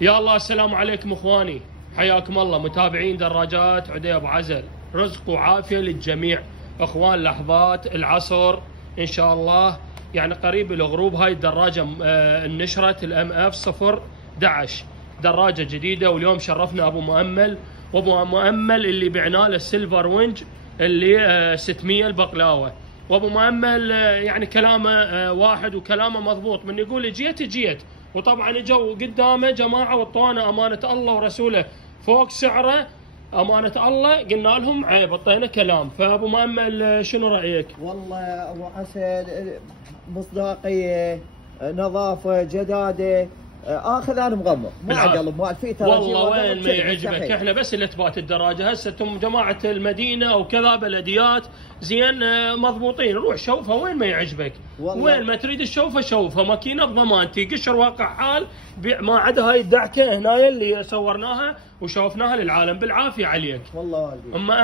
يا الله السلام عليكم اخواني، حياكم الله متابعين دراجات عدي ابو عزل، رزق وعافيه للجميع. اخوان لحظات العصر ان شاء الله، يعني قريب الغروب. هاي الدراجه نشرت الام اف 011، دراجه جديده. واليوم شرفنا ابو مؤمل، وابو مؤمل اللي بعنا له السيلفر وينج اللي 600 البقلاوه. وابو مؤمل يعني كلامه واحد وكلامه مضبوط، من يقول جيت. وطبعا اجوا قدامه جماعه وطوانا امانه الله ورسوله فوق سعره، امانه الله قلنا لهم عيب، اعطينا كلام. فابو مؤمل شنو رايك؟ والله ابو عسل مصداقيه، نظافه، جداده، اخذ انا مغمض ما قلب ما في ترى. والله وين ما يعجبك، احنا بس اللي تبات الدراجه. هسه انتم جماعه المدينه او كذا بلديات زين مضبوطين، روح شوفها وين ما يعجبك، وين ما تريد تشوفها شوفها، ماكينه بضمانتي، قشر واقع حال. ما عدا هاي الدعكه هنا اللي صورناها وشوفناها للعالم، بالعافيه عليك والله. اما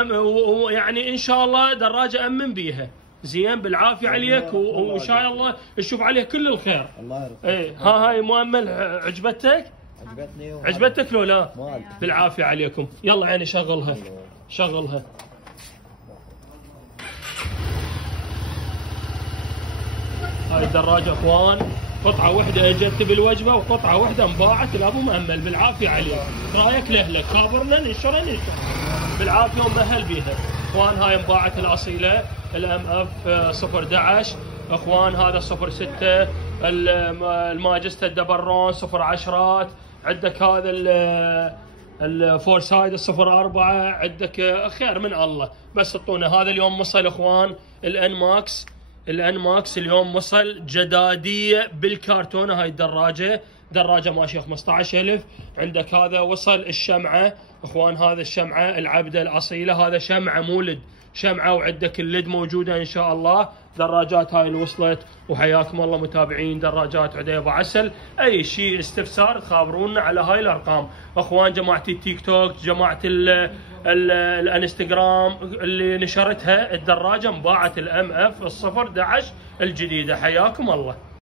يعني ان شاء الله دراجه امن بيها زين بالعافيه عليك، وان شاء الله تشوف عليه كل الخير. الله يرضى. ايه هاي مؤمل عجبتك؟ عجبتك لو لا؟ بالعافيه عليكم. يلا عيني شغلها. هاي الدراجه اخوان قطعه واحده اجت بالوجبه، وقطعه واحده انباعت لابو مؤمل، بالعافيه عليك. رايك لاهلك، خابرنا ننشر بالعافيه ومهل بيها. اخوان هاي انباعت الاصيله الام اف 011. اخوان هذا 06 الماجستا الدبرون 010. عندك هذا الفور سايد 04. عندك خير من الله، بس اعطونا هذا. اليوم وصل اخوان الان ماكس اليوم وصل جداديه بالكرتونه. هاي دراجه ماشيه 15,000. عندك هذا وصل الشمعه اخوان، هذا الشمعه العبده الاصيله، هذا شمعه مولد شمعه، وعندك الليد موجوده ان شاء الله. دراجات هاي اللي وصلت. وحياكم الله متابعين دراجات عدي ابو عسل، اي شيء استفسار تخابرونا على هاي الارقام. اخوان جماعه التيك توك، جماعه الانستغرام اللي نشرتها الدراجه انباعت الام اف 011 الجديده، حياكم الله.